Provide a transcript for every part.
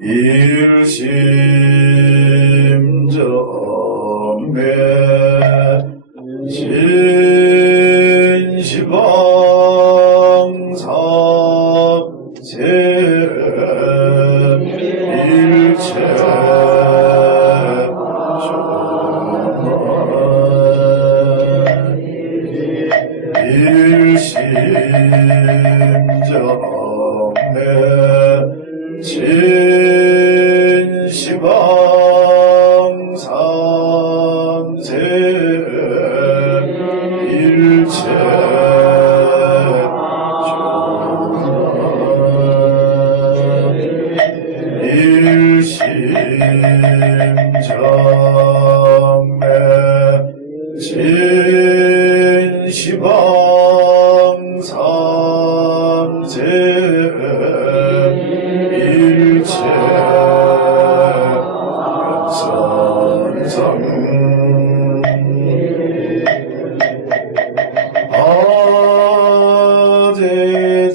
일심정매 진시방사세 일체 일심정매 진시방삼세 일체 일심정매 진시방삼세 일체 선상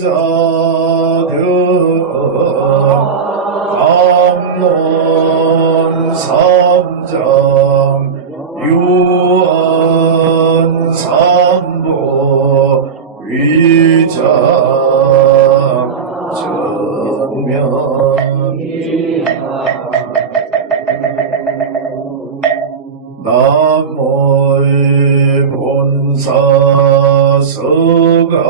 아제자들 감론삼장 유언삼보 위장 정면 나모의 본사 서가모니불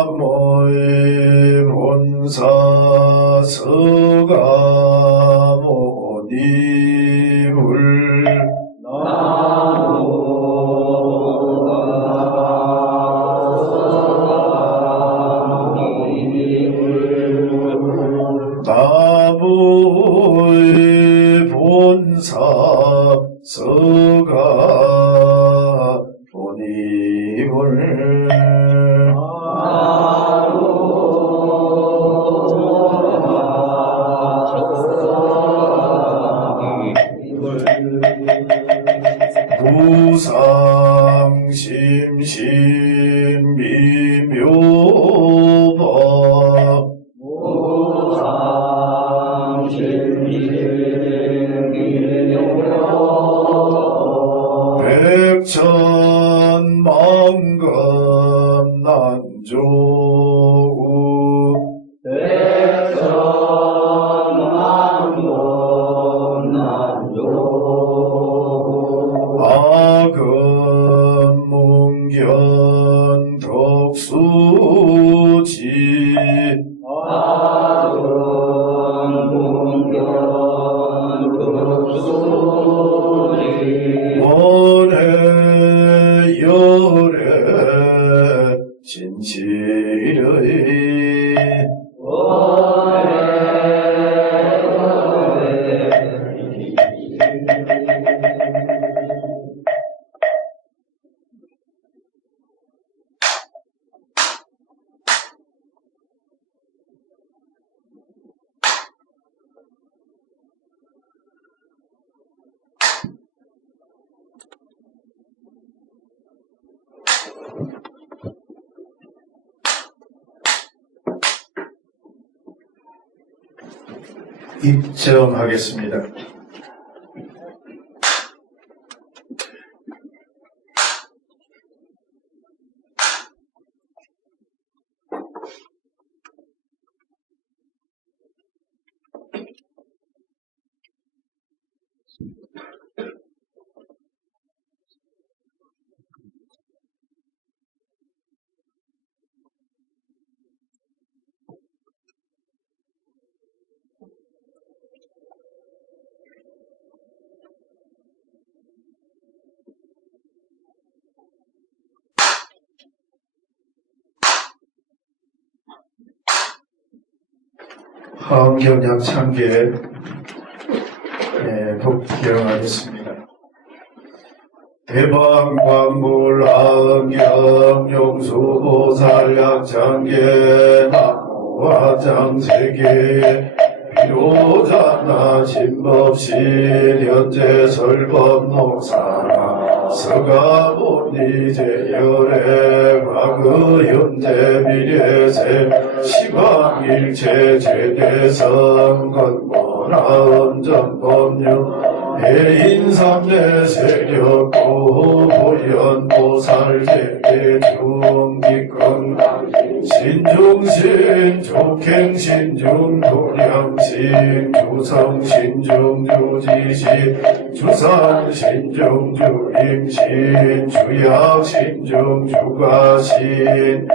나모의 본사 서가모니불 나무의 본사 서가 보니물 무상심심 미묘법 백천만금 난조우 아금문견 덕수지 원해 열애 진실의 입점하겠습니다. 화엄경량 참계 복경하겠습니다. 대방광물 하엄경 용수보살 약창계 나무화장세계 비로자나 진법신 현재 설법목사나 서가본 이제 열애 과거 현재 미래세 시방일체 제대성 건보나 언전법률 해인삼대 세력고 보현보살 제대 중기건강 신중신 족행신중 도량신 주성신중 주지신 주상신중 주임신 주약신중 주가신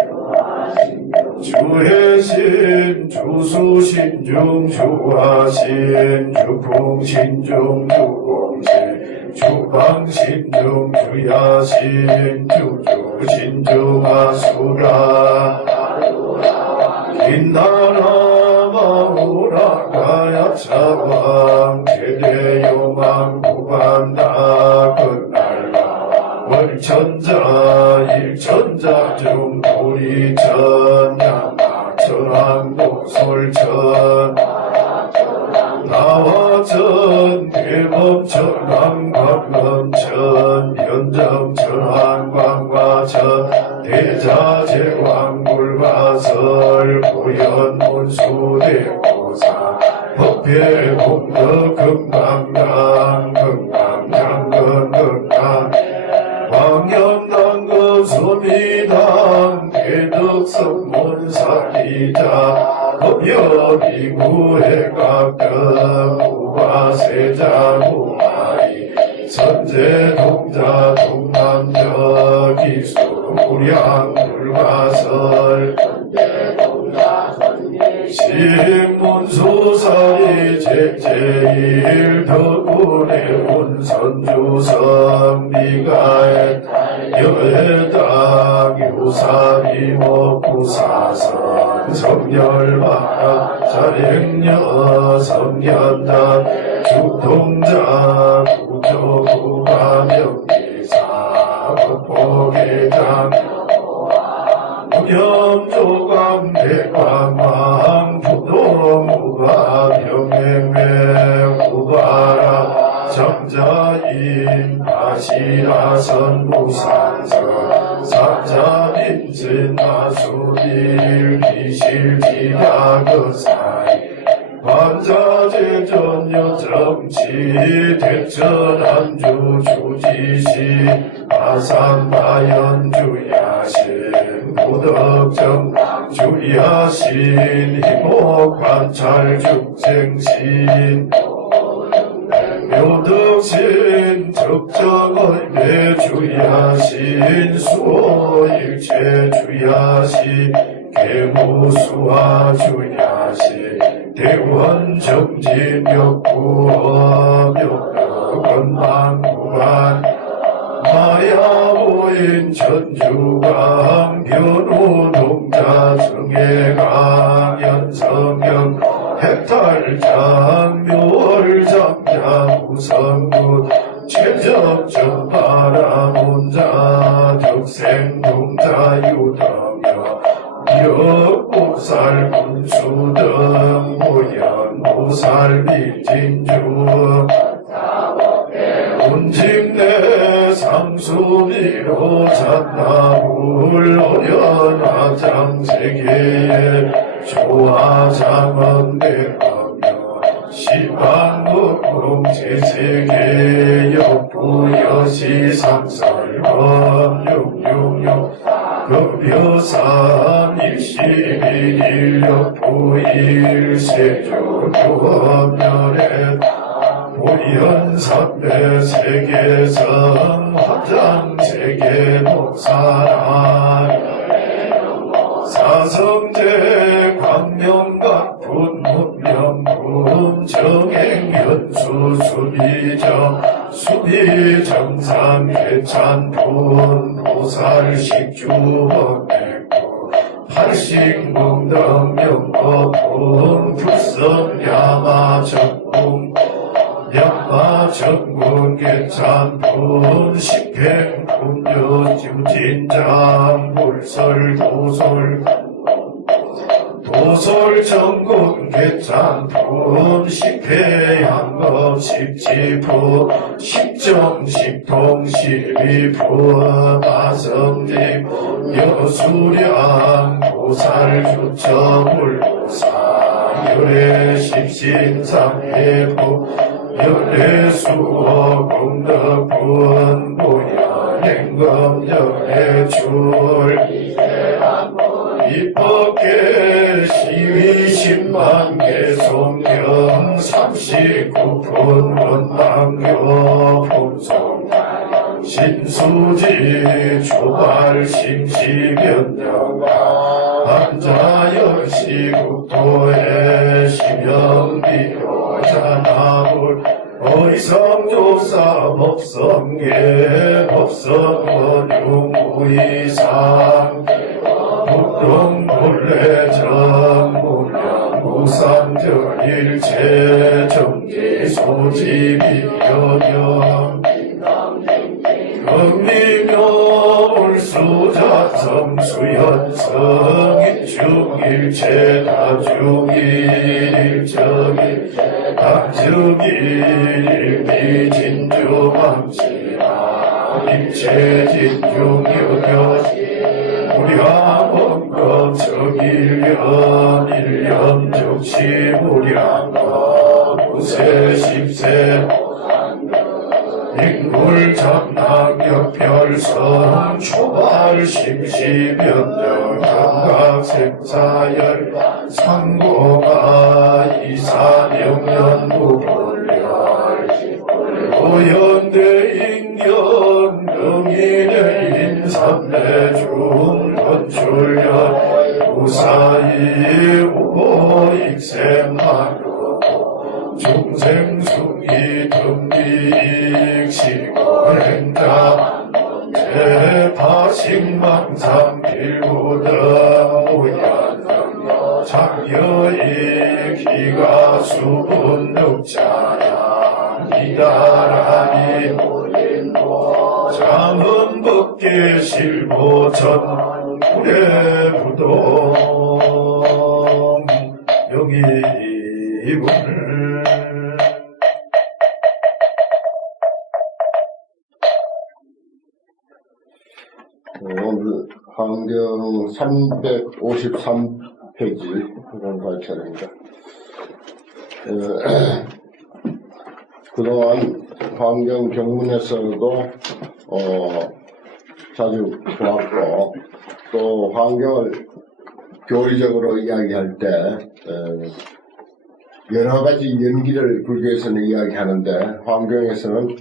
주해신 주수신중 주화신 주풍신중 주공신 주방신중 주야신 주주신중 아수라 긴나라 마우라가야 차왕 제대요망 구반다 끝날라 월천자 일천자 중 도리천 양마천왕복 솔천 나와천 대법천왕 박원천 현정천왕 광과천 대자제왕 불가설 고현문수대고사 법회공덕 금강강 금강장근 금강 광연당거 소미당 대덕성문사리자 법여비구해각등 우화세자구마리 선제동자 동남여 기수구량 불가설 신문수사리 제제일 덕분에 운선주성 미가에 여해당 유사비 먹구사선 성열마라 자행여 성현단 주동자 부조구가명기사 법보계장 무념조감 대광망 부도무가 병행매 구바라 정자인 아시라선 무상서 사자빈진 나수일 비실지야거사이 관자재전여 정치 대천안주 주지시 아산마연주야신 무덕정 주야신 희목관찰 중생신 묘덕신 적정의 매주야신 수호일체 주야신 개무수화 주야신 대원정진역구어묘덕 건방구간 마야보인 천주강 변우동자 정예강 연성경 핵탈장 묘월장장 우성군 최적정바라문자 적생동자 유덕여 역보살 군수등 보현보살 비진주 운직내 상수비로 잔나물 어련화장세계에 조화장언대하며 시방국공제세계 역부여시상설범육육육 급여산 일시일역부일세조교업멸에 보현삼대 세계성 화장세계 목사라 사성제 광명각분 문명분 정행현수 수비정 수비정상 개찬분 보살식주법맥구 팔식몽덕명법분 불성야마정궁 양마정군 개찬분 식행분여지진장 불설도솔 오솔 정군 개찬품 십회양검 십지부 십정 십통 십이부 마성님 여수량 보살주처불보사 열애 십신상해부 열애수어 공덕분보야 행검열애출 입법계 시위 10만개 송경 39분 원망교 품송 신수지 조발 심시변경 한자열시국토에 심영비로 자나물 어이성조사 법성계 법성원용무이상 북동본래 정문양 무상절일체 정기소지비여경 금리묘울수자성 수연성 일중일체 다중일일정일 다중일 미진주망시라 일체진중유교시 무량 원금 정일년 일년 적시무량 무세 십세 인물전낙역별성 초발 심시변경 감각생사열 상고가 이사명년무불열 오연대인견 능인의 인삼내중 건출열 무사히 우보익생하루 중생숭이 등비익시고행자 대파식망상 빌구등 무연등 장여익 희가수분득자야 이다라니 장음법계 실보천 구례부동 여기분을 오늘 환경 353페이지 공부할 차례입니다. 그동안 환경 경문에서도 자주 보았고 또 환경을 교리적으로 이야기할 때 여러 가지 연기를 불교에서는 이야기하는데 환경에서는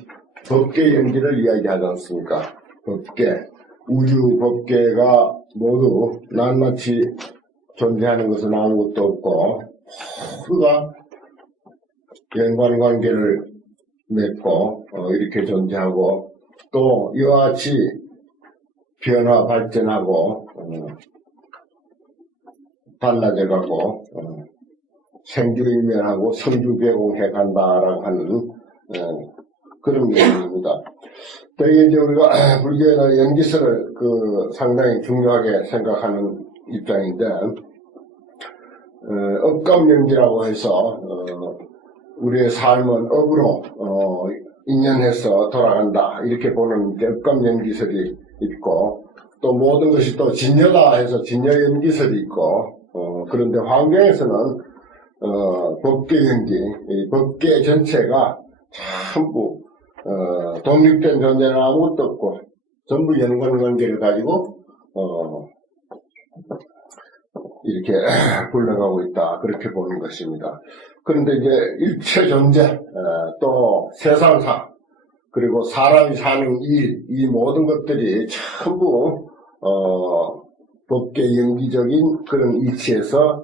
법계 연기를 이야기하지 않습니까? 법계, 우주 법계가 모두 낱낱이 존재하는 것은 아무것도 없고 모두가 연관관계를 맺고 이렇게 존재하고 또 이와 같이 변화 발전하고 달라져가고 생주일면하고 성주개공해 간다라고 하는 그런 내용입니다. 또 이제 우리가 불교에는 연기설을 상당히 중요하게 생각하는 입장인데 업감연기라고 해서 우리의 삶은 업으로 인연해서 돌아간다 이렇게 보는 업감연기설이 있고 또 모든 것이 또 진여다 해서 진여연기설이 있고 그런데 환경에서는 법계연기, 이 법계 전체가 전부 독립된 존재는 아무것도 없고 전부 연관관계를 가지고 이렇게 굴러가고 있다 그렇게 보는 것입니다. 그런데 이제 일체 존재 또 세상사 그리고 사람이 사는 일 이 모든 것들이 전부 법계 연기적인 그런 이치에서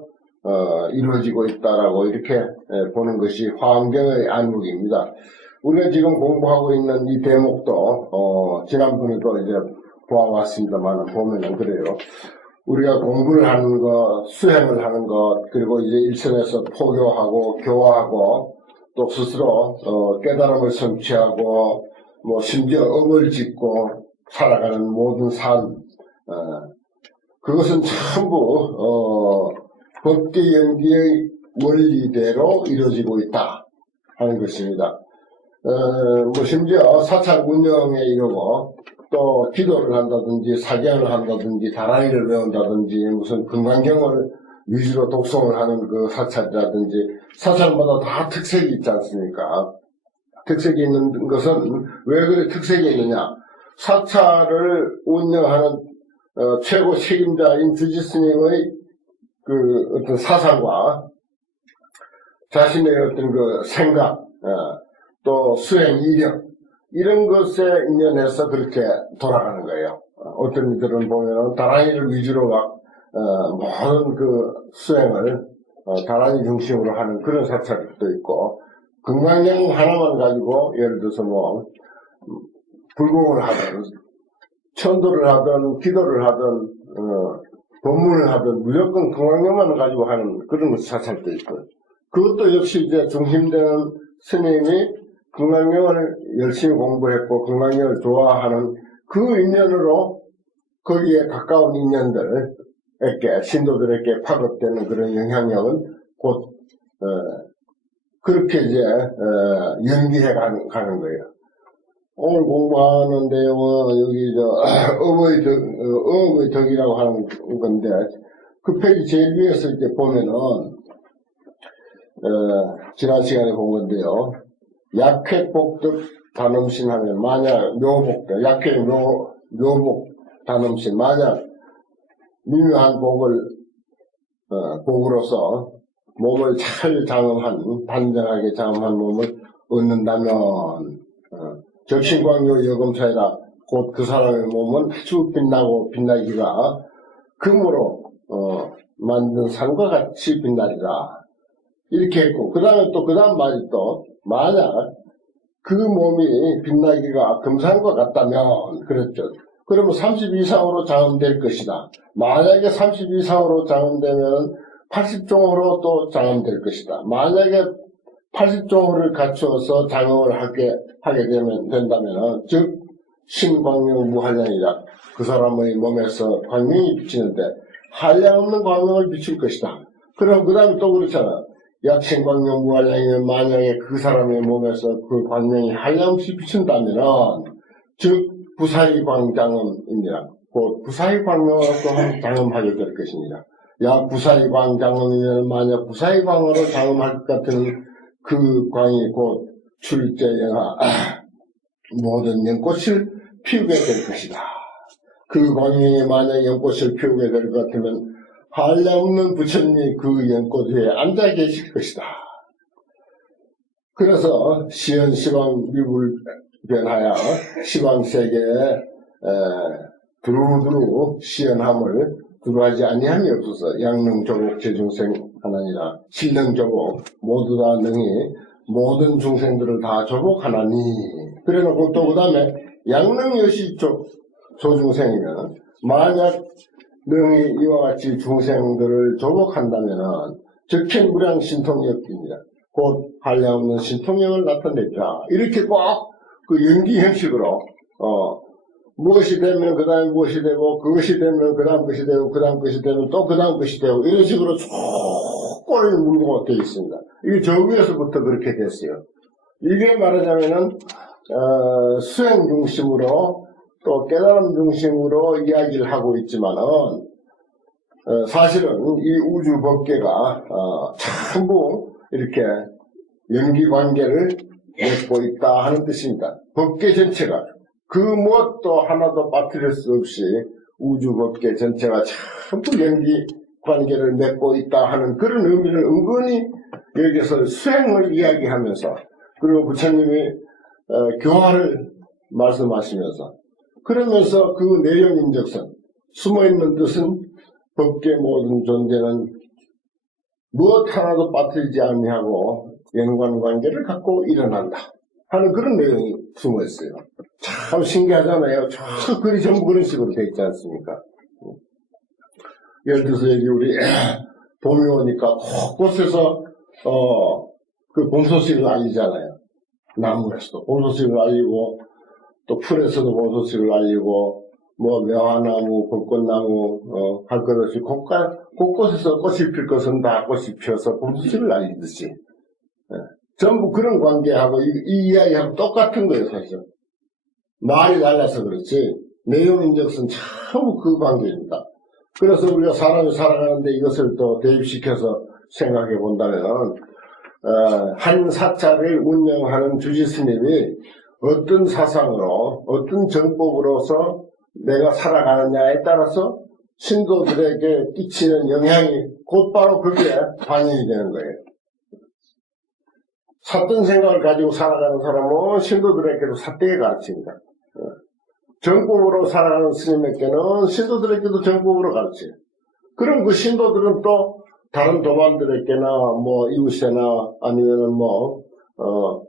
이루어지고 있다라고 이렇게 보는 것이 환경의 안목입니다. 우리가 지금 공부하고 있는 이 대목도 지난번에도 이제 보아왔습니다만 보면은 그래요. 우리가 공부를 하는 것, 수행을 하는 것, 그리고 이제 일선에서 포교하고 교화하고 또 스스로 깨달음을 성취하고 뭐 심지어 업을 짓고 살아가는 모든 삶, 그것은 전부 법계 연기의 원리대로 이루어지고 있다 하는 것입니다. 심지어 사찰 운영에 이르고 또 기도를 한다든지 사경을 한다든지 다라이를 외운다든지 무슨 금강경을 위주로 독송을 하는 그 사찰이라든지 사찰마다 다 특색이 있지 않습니까? 특색이 있는 것은 왜 그래 특색이 있느냐? 사찰을 운영하는 최고 책임자인 주지스님의 그 어떤 사상과 자신의 어떤 그 생각, 또 수행 이력, 이런 것에 인연해서 그렇게 돌아가는 거예요. 어떤 이들은 보면 다라이를 위주로 모든 그 수행을 다라이 중심으로 하는 그런 사찰도 있고, 금강경 하나만 가지고 예를 들어서 불공을 하든 천도를 하든 기도를 하든 법문을 하든 무조건 금강경만 가지고 하는 그런 사찰도 있고, 그것도 역시 이제 중심되는 스님이 금강경을 열심히 공부했고 금강경을 좋아하는 그 인연으로 거기에 가까운 인연들에게 신도들에게 파급되는 그런 영향력은 곧 그렇게 이제 연기해 가는 거예요. 오늘 공부하는 내용은 여기 어업의 덕이라고 하는 건데 그 페이지 제일 위에서 이제 보면은 지난 시간에 본 건데요. 약획복득 단음신 하면 만약 묘복들 약획 묘복 단음신 만약 미묘한 복으로서 몸을 잘 장엄한 단정하게 장엄한 몸을 얻는다면 적신광요 여금사이라 곧 그 사람의 몸은 아주 빛나기가 금으로 만든 산과 같이 빛나리라 이렇게 했고 그 다음 말이 또 만약 그 몸이 빛나기가 금산과 같다면 그랬죠. 그러면 30 이상으로 장엄될 것이다. 만약에 30 이상으로 장엄되면 80종으로 또 장엄될 것이다. 만약에 80종을 갖추어서 장엄을 하게 된다면 즉 신광명 무한량이라 그 사람의 몸에서 광명이 비치는데 한량없는 광명을 비출 것이다. 그럼 그 다음에 또 그렇잖아. 약신광명 무한량이면 만약에 그 사람의 몸에서 그 광명이 한량없이 비춘다면 즉 부사의 광장엄이니라. 곧 부사의 광명으로 또 장엄하게 될 것입니다. 야 부사의 광장엄이면 만약 부사의 광으로 장엄할 것 같은 그 광이 곧 출제영하 모든 연꽃을 피우게 될 것이다. 그 광명이 만약 연꽃을 피우게 될 것 같으면 한량없는 부처님이 그 연꽃 위에 앉아 계실 것이다. 그래서 시현 시방 미불 변하여 시방 세계에 두루두루 시현함을 두루하지 아니함이 없어서 양능 조복 제중생 하나니라. 신능 조복 모두 다 능히 모든 중생들을 다 조복하나니. 그래놓고 또 그 다음에 양능 여시 조중생이면 만약 능히 이와 같이 중생들을 조복한다면은 적힌 무량 신통력입니다. 곧 한량없는 신통력을 나타냈다. 이렇게 꼭 그 연기 형식으로 무엇이 되면 그 다음 무엇이 되고 그것이 되면 그 다음 것이 되고 그 다음 것이 되면 또 그 다음 것이 되고 이런 식으로 쭉 꼴을 물고 되어 있습니다. 이게 저 위에서부터 그렇게 됐어요. 이게 말하자면은 수행 중심으로 또 깨달음 중심으로 이야기를 하고 있지만은 사실은 이 우주 법계가 전부 이렇게 연기 관계를 맺고 있다 하는 뜻입니다. 법계 전체가 그 무엇도 하나도 빠뜨릴 수 없이 우주 법계 전체가 전부 연기 관계를 맺고 있다 하는 그런 의미를 은근히 여기서 수행을 이야기하면서 그리고 부처님이 교화를 말씀하시면서 그러면서 그 내용인적선 숨어있는 뜻은 법계 모든 존재는 무엇 하나도 빠뜨리지 아니하고 연관관계를 갖고 일어난다 하는 그런 내용이 숨어있어요. 참 신기하잖아요. 저 글이 전부 그런 식으로 되어 있지 않습니까? 예를 들어서 여기 우리 봄이 오니까 곳곳에서 그 봄 소식을 알리잖아요. 나무에서도 봄 소식을 알리고 또 풀에서도 봄 소식을 알리고 뭐 매화나무, 벚꽃나무 할 것 없이 곳곳에서 꽃이 필 것은 다 꽃이 피어서 봄수를 날리듯이 전부 그런 관계하고 이 이야기하고 똑같은 거예요. 사실 말이 달라서 그렇지 내용인적은 전부 그 관계입니다. 그래서 우리가 사람이 살아가는데 이것을 또 대입시켜서 생각해 본다면 한 사찰을 운영하는 주지스님이 어떤 사상으로 어떤 정법으로서 내가 살아가느냐에 따라서 신도들에게 끼치는 영향이 곧바로 그게 반영이 되는 거예요. 삿된 생각을 가지고 살아가는 사람은 신도들에게도 삿되게 가르칩니다. 정법으로 살아가는 스님에게는 신도들에게도 정법으로 가르쳐요. 그럼 그 신도들은 또 다른 도반들에게나 뭐 이웃에나 아니면은 뭐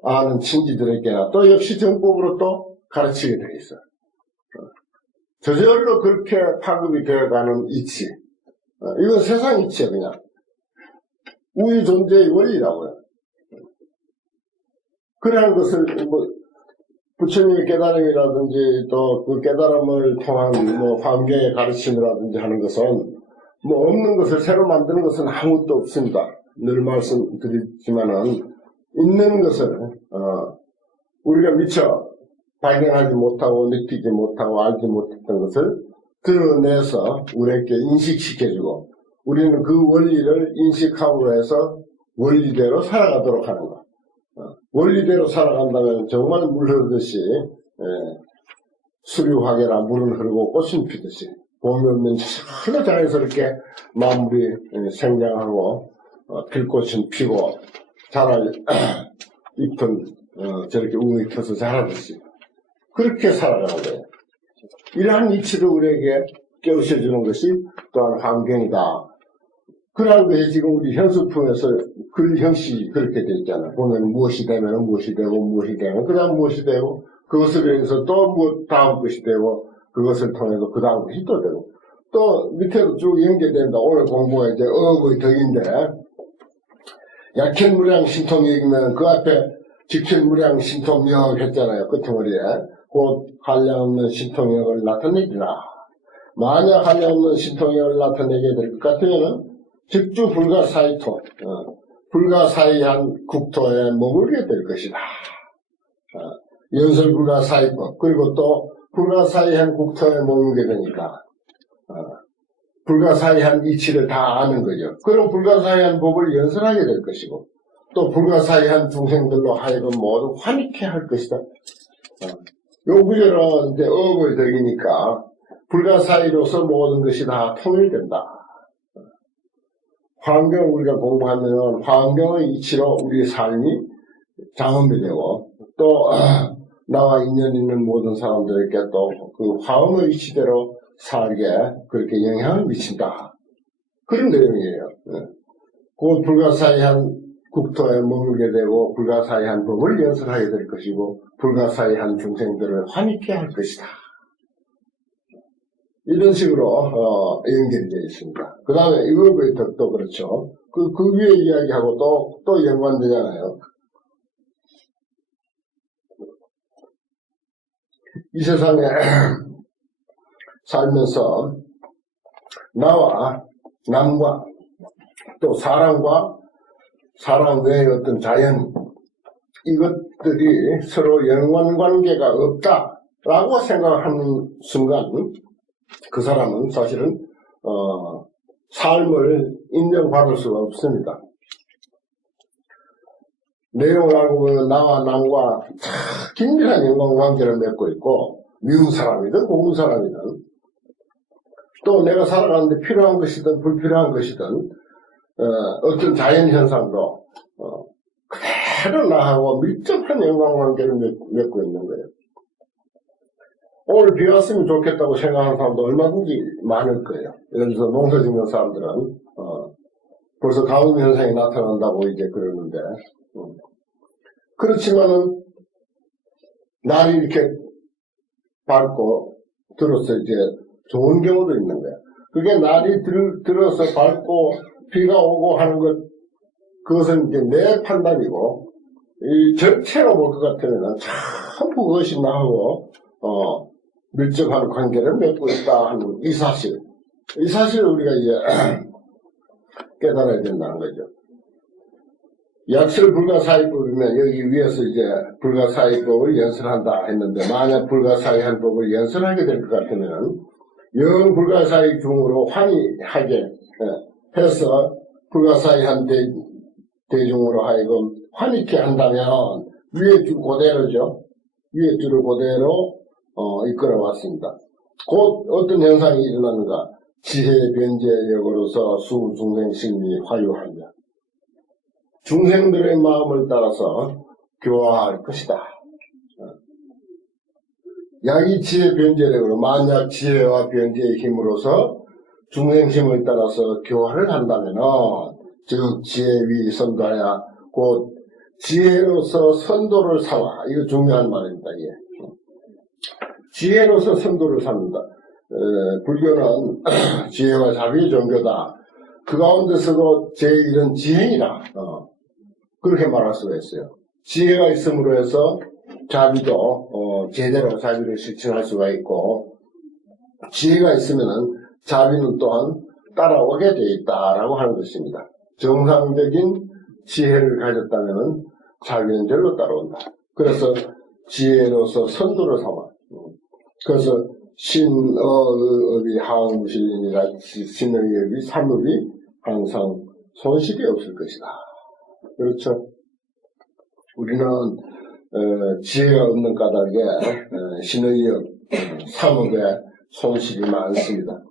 아는 친지들에게나 또 역시 정법으로 또 가르치게 돼 있어요. 저절로 그렇게 파급이 되어가는 이치. 이건 세상 이치야 그냥. 우유 존재의 원리라고요. 그러한 것을 뭐 부처님의 깨달음이라든지 또 그 깨달음을 통한 뭐 환경의 가르침이라든지 하는 것은 뭐 없는 것을 새로 만드는 것은 아무것도 없습니다. 늘 말씀드리지만은 있는 것을 우리가 미처 발견하지 못하고 느끼지 못하고 알지 못했던 것을 드러내서 우리에게 인식시켜주고 우리는 그 원리를 인식함으로 해서 원리대로 살아가도록 하는 것. 원리대로 살아간다면 정말 물 흐르듯이 수류하게나 물은 흐르고 꽃은 피듯이 봄이 오면 전혀 자연스럽게 만물이 생장하고 필꽃은 피고 자랄 잎은 저렇게 웅이 펴서 자라듯이 그렇게 살아가는 거예요. 이러한 이치를 우리에게 깨우쳐주는 것이 또한 환경이다. 그러한 것이 지금 우리 현수품에서 글 형식이 그렇게 되어 있잖아요. 보면 무엇이 되면 무엇이 되고 무엇이 되면 그 다음 무엇이 되고 그것을 위해서 또 뭐 다음 것이 되고 그것을 통해서 그 다음 것이 또 되고 또 밑에도 쭉 연계된다. 오늘 공부가 이제 어의 덕인데 약현무량 신통역이면 그 앞에 직현무량 신통역 했잖아요. 끝머리에 곧 한량없는 신통역을 나타내리라. 만약 한량없는 신통역을 나타내게 될 것 같으면은 즉주 불가사의토 불가사의한 국토에 머물게 될 것이다. 연설불가사의법 그리고 또 불가사의한 국토에 머물게 되니까 불가사의한 이치를 다 아는 거죠. 그럼 불가사의한 법을 연설하게 될 것이고 또 불가사의한 중생들로 하여금 모두 환희케 할 것이다. 요 구절은 이제 어의 덕이니까 불가사의로서 모든 것이 다 통일된다. 환경을 우리가 공부하면 환경의 이치로 우리의 삶이 장엄이 되고 또 나와 인연 있는 모든 사람들에게 또 그 화음의 이치대로 살게 그렇게 영향을 미친다. 그런 내용이에요. 그 불가사의한 국토에 머물게 되고 불가사의한 법을 연설하게 될 것이고 불가사의한 중생들을 환희케 할 것이다. 이런 식으로 연결이 되어 있습니다. 그 다음에 의업의 덕도 그렇죠. 그 위에 이야기하고 또 연관되잖아요. 이 세상에 살면서 나와 남과 또 사람과 사람 외의 어떤 자연 이것들이 서로 연관관계가 없다라고 생각하는 순간 그 사람은 사실은 삶을 인정받을 수가 없습니다. 내용을 알고 보면 나와 남과 긴밀한 연관관계를 맺고 있고 미운 사람이든 고운 사람이든 또 내가 살아가는데 필요한 것이든 불필요한 것이든 어떤 자연현상도 그대로 나하고 밀접한 연관관계를 맺고 있는 거예요. 오늘 비가 왔으면 좋겠다고 생각하는 사람도 얼마든지 많을 거예요. 예를 들어서 농사 짓는 사람들은 벌써 가뭄 현상이 나타난다고 이제 그러는데 그렇지만은 날이 이렇게 밝고 들어서 이제 좋은 경우도 있는 거야. 그게 날이 들어서 밝고 비가 오고 하는 그것은 이제 내 판단이고 이 전체로 볼 것 같으면 전부 그것이 나하고 밀접한 관계를 맺고 있다 하는 이 사실을 우리가 이제 깨달아야 된다는 거죠. 약설 불가사의법이면 여기 위에서 이제 불가사의법을 연설한다 했는데 만약 불가사의한 법을 연설하게 될 것 같으면 영 불가사의 중으로 환희하게 해서 불가사의한 대중으로 하여금 환희케 한다면 위에 줄 그대로죠. 위에 줄을 그대로 이끌어 왔습니다. 곧 어떤 현상이 일어나는가? 지혜 변제력으로서 수중생 심리 화유하며 중생들의 마음을 따라서 교화할 것이다. 약이 지혜 변제력으로 만약 지혜와 변제의 힘으로서 중생심을 따라서 교화를 한다면은 즉 지혜위 선도하야 곧 지혜로서 선도를 삼아. 이거 중요한 말입니다. 예. 지혜로서 선도를 삼는다. 불교는 지혜와 자비의 종교다. 그 가운데서도 제1은 지행이다. 그렇게 말할 수가 있어요. 지혜가 있음으로 해서 자비도 제대로 자비를 실천할 수가 있고 지혜가 있으면은 자비는 또한 따라오게 되어 있다라고 하는 것입니다. 정상적인 지혜를 가졌다면은 자비는 절로 따라온다. 그래서 지혜로서 선도를 삼아. 그래서 신의업이 하무실이니라 신의업이 삼업이 항상 손실이 없을 것이다. 그렇죠? 우리는 지혜가 없는 까닭에 신의업 삼업에 손실이 많습니다.